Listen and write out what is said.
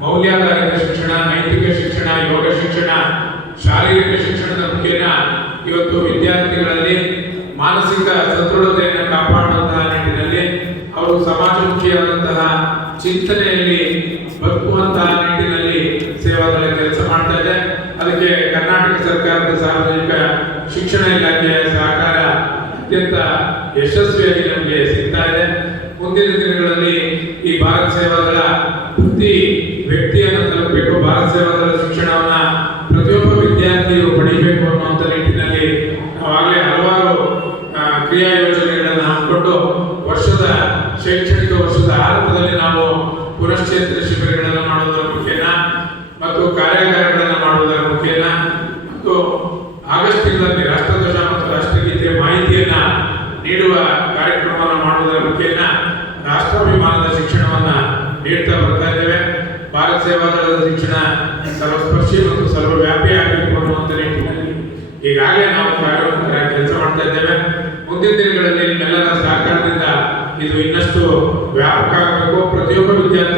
ಮೌಲ್ಯಾಧಾರಿತ ಶಿಕ್ಷಣ, ನೈತಿಕ ಶಿಕ್ಷಣ, ಯೋಗ ಶಿಕ್ಷಣ, ಶಾರೀರಿಕ ಶಿಕ್ಷಣದ ಮುಖೇನ ಇವತ್ತು ವಿದ್ಯಾರ್ಥಿಗಳಲ್ಲಿ ಮಾನಸಿಕ ಸದೃಢತೆಯನ್ನು ಕಾಪಾಡುವಂತಹ ನಿಟ್ಟಿನಲ್ಲಿ ಅವರು ಸಮಾಜಮುಖಿಯಾದಂತಹ ಚಿಂತನೆಯಲ್ಲಿ ಬದುಕುವಂತಹ ನಿಟ್ಟಿನಲ್ಲಿ ಸೇವಾದಳ ಕೆಲಸ ಮಾಡ್ತಾ ಇದೆ. ಅದಕ್ಕೆ ಕರ್ನಾಟಕ ಸರ್ಕಾರದ ಸಾರ್ವಜನಿಕ ಶಿಕ್ಷಣ ಇಲಾಖೆಯ ಸಹಕಾರ ಅತ್ಯಂತ ಯಶಸ್ವಿಯಾಗಿ ನಮಗೆ ಸಿಗ್ತಾ ಇದೆ. ಮುಂದಿನ ದಿನಗಳಲ್ಲಿ ಈ ಭಾರತ ಸೇವಾದಳ ಪ್ರತಿ ವ್ಯಕ್ತಿಯನ್ನು ತಲುಪಬೇಕು ಭಾರತ ಸೇವಾದಳ ಶಿಕ್ಷಣವನ್ನ ಪ್ರತಿಯೊಬ್ಬ ವಿದ್ಯಾರ್ಥಿಯು ಪಡಿಬೇಕು ಅನ್ನುವಂಥ ನಿಟ್ಟಿನಲ್ಲಿ ನಾವಾಗಲೇ ಹಲವಾರು ಕ್ರಿಯಾ ಯೋಜನೆಗಳನ್ನು ಹಾಕಿಕೊಂಡು ವರ್ಷದ ಶೈಕ್ಷಣಿಕ ವರ್ಷದ ಆರಂಭದಲ್ಲಿ ನಾವು ಪುನಶ್ಚೇತನ ಶಿಬಿರಗಳನ್ನು ಮಾಡುವುದರ ಮುಖೇನ ಮತ್ತು ಕಾರ್ಯಾಗಾರಗಳನ್ನು ಮಾಡುವುದರ ಮುಖೇನ ಮತ್ತು ಆಗಸ್ಟ್ ತಿಂಗಳಲ್ಲಿ ರಾಷ್ಟ್ರಧ್ವಜ ಮತ್ತು ರಾಷ್ಟ್ರಗೀತೆಯ ಮಾಹಿತಿಯನ್ನ ನೀಡುವ ಕಾರ್ಯಕ್ರಮವನ್ನು ಮಾಡುವುದರ ಮುಖೇನ ರಾಷ್ಟ್ರಾಭಿಮಾನದ ಶಿಕ್ಷಣವನ್ನ ನೀಡ್ತಾ ಬರ್ತಾ ಇದ್ದೇವೆ ಭಾರತ ಸೇವಾದಳದ ಶಿಕ್ಷಣ ಸರ್ವಸ್ಪರ್ಶಿ ಮತ್ತು ಸರ್ವವ್ಯಾಪಿ ಆಗಬೇಕು ಅನ್ನುವಂಥ ನಿಟ್ಟಿನಲ್ಲಿ ಈಗಾಗಲೇ ನಾವು ಕೆಲಸ ಮಾಡ್ತಾ ಇದ್ದೇವೆ. ಮುಂದಿನ ದಿನಗಳಲ್ಲಿ ನಿಮ್ಮೆಲ್ಲರ ಸಹಕಾರದಿಂದ ಇದು ಇನ್ನಷ್ಟು ವ್ಯಾಪಕ ಆಗಬೇಕು ಪ್ರತಿಯೊಬ್ಬ ರಾಷ್ಟ್ರ